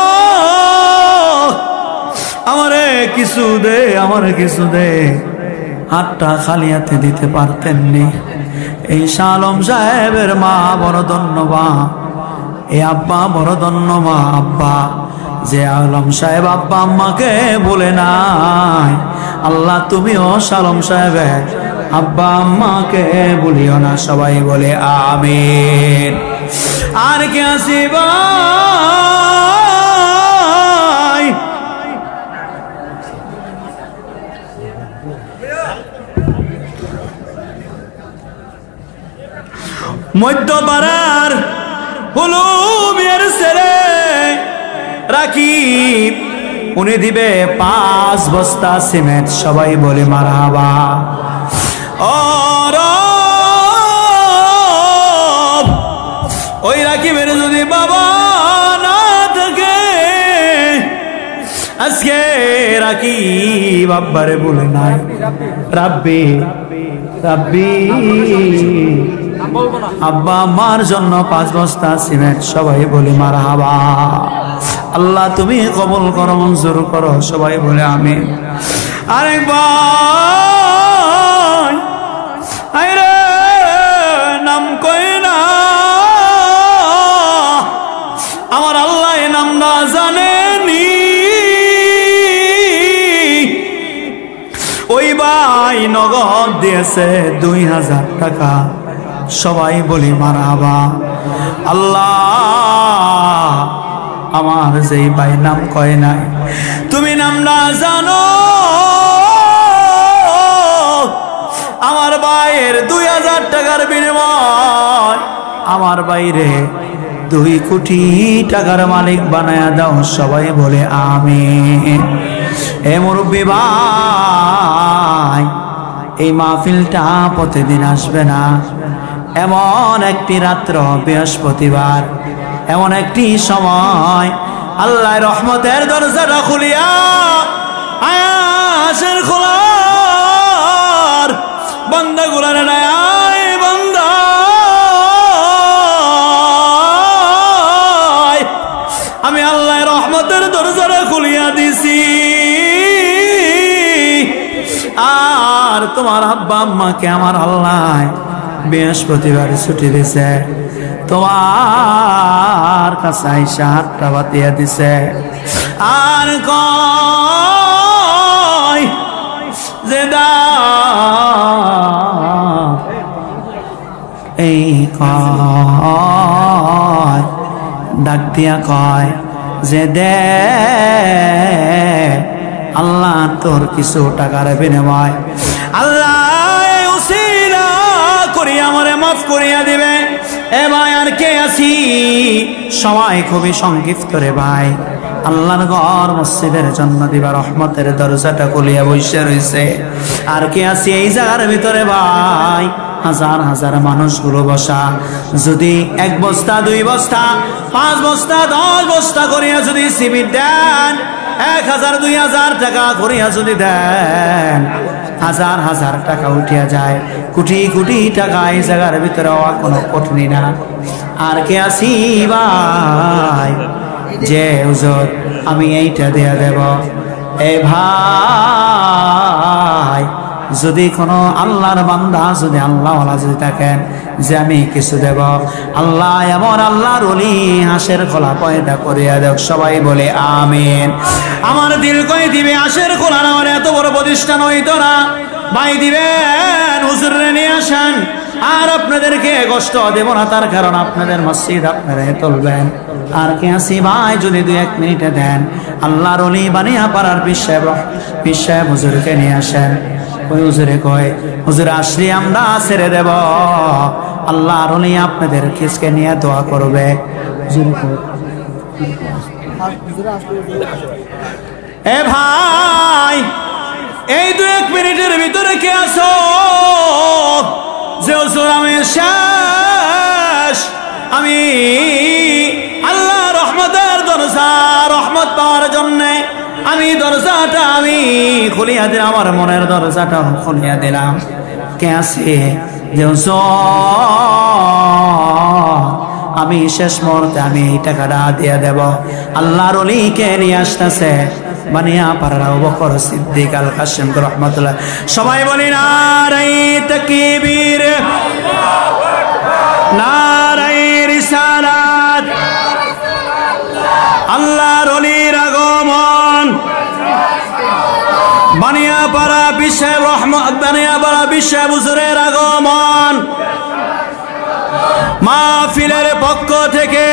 আমারে কিছু দে, আমারে কিছু দে, হাতটা খালি হাতে দিতে পারতেননি। এই শালম সাহেবের মা বড় ধন্যবাদ, এই আব্বা বড় ধন্যবাদ। আব্বা যে আলম সাহেব আব্বা আম্মাকে বলে নাই, আল্লাহ তুমিও শালম সাহেবের আব্বা আম্মাকে বলিও না, সবাই বলে আমিন। আর কে আসিবা মধ্যপাড়ার হুলুমিয়ার ছেলে রাকিব, উনি দিবে 5 বস্তা সিমেন্ট, সবাই বলে মারহাবা। ওই রাকিবের যদি বাবা না থাকে, আজকে রাকিব আব্বারে বলে নাই রাব্বি রাব্বি, আব্বা আমার জন্য 5 বস্তা সিমেন্ট, সবাই বলে মারহাবা। আল্লাহ তুমি কবুল করো, মঞ্জুর করো, সবাই বলে আমিন। আরেকবার আরে নাম কই না, আমার আল্লাহ নাম না জানেনি। ওই ভাই নগদ দিয়েছে 2,000 টাকা, সবাই বলি মারহাবা। আল্লাহ আমার যেই ভাই নাম কয় নাই, তুমি নাম না জানো, আমার ভাইয়ের 2,000 টাকার বিনিময় আমার বাইরে 2 কোটি টাকার মালিক বানায়া দাও, সবাই বলে আমিন। এ মুরব্বি ভাই, এই মাহফিলটা প্রতিদিন আসবে না, এমন একটি রাত্র বৃহস্পতিবার, এমন একটি সময় আল্লাহ রহমতের দরজাটা খুলিয়া আয়াসের খোলার বান্দা গুলার নাই, বান্দা আমি আল্লাহ রহমতের দরজাটা খুলিয়া দিছি। আর তোমার আব্বা আম্মাকে আমার আল্লাহ বৃহস্পতিবার ছুটি দিছে, তোমার কাছে আইসা হাতটা বাতিয়া দিছে, আর কয় যে এই কয় ডাক দিয়া কয় যে দে আল্লাহ তোর কিছু টাকার বিনিময় আল্লাহ উসিলা করিয়া আমারে মাফ করিয়া দিবে। এ ভাই আর কে আছি, সময় খুবই সংক্ষিপ্ত রে ভাই। আল্লাহর ঘর মসজিদের জন্য দিবা রহমতের দরজাটা খুলিয়া বসে রয়েছে। আর কে আছি এই জায়গার ভিতরে ভাই, হাজার হাজার মানুষগুলো বসা। যদি 1 বস্তা 2 বস্তা 5 বস্তা 10 বস্তা করিয়া যদি সিমেন্ট দেন, 1000 2000 টাকা করিয়া যদি দেন, হাজার হাজার টাকা উঠিয়া যায়, কোটি কোটি টাকা এই জায়গার ভিতরে হওয়া কোনো কঠিন না। আর কে আছি ভাই যে হুজুর আমি এইটা দেয়া দেব। এ ভাই যদি কোনো আল্লাহর বান্দা যদি আল্লাহওয়ালা যদি থাকেন যে আমি কিছু দেব, আল্লাহ এমন আল্লাহর ওলি হাঁসের খোলা পয়দা করিয়া দেখ। সবাই বলে আমিন। আমার দিল কই দিবে হাঁসের খোলা না, এত বড় প্রতিষ্ঠান হইতো না ভাই। দিবেন হুজুরে নিয়ে আসেন, আর আপনাদেরকে কষ্ট দেব না, তার কারণ আপনাদের মসজিদ আপনারা তুলবেন। আর কে আসি ভাই যদি 2-1 মিনিটে দেন, আল্লাহর ওলি বানিয়া পাড়ার পীর সাহেব হুজুরকে নিয়ে আসেন। ওই হুজুরে কয় হুজুর আসলে আমরা ছেড়ে দেব, আল্লাহর ওলি আপনাদের কিসকে নিয়ে দোয়া করবে। এ ভাই এই 2-1 মিনিটের ভিতরে কে আসো যে হুজুর আমি শেষ, আমি আল্লাহ রহমতের দরজা রহমত পাওয়ার জন্য আমি দরজাটা আমি খুলিয়া দিলাম, আমার মনের দরজাটা খুলিয়া দিলাম। কে আছে যে আমি শেষ মুহূর্তে আমি এই টাকাটা দিয়ে দেব। আল্লাহর ওলিকে নিয়ে আসতেছে বানিয়া পাড়া আবু বকর সিদ্দিক আল কাসিম রহমাতুল্লাহ। সবাই বলি নারাই তাকবীর, নারাই রিসালাত, আল্লাহর ওলির আগমন। বানিয়া পাড়া বিশ্ব রহমত, বানিয়া পাড়া বিশ্ব হুজুরের আগমন। মাহফিলের পক্ষ থেকে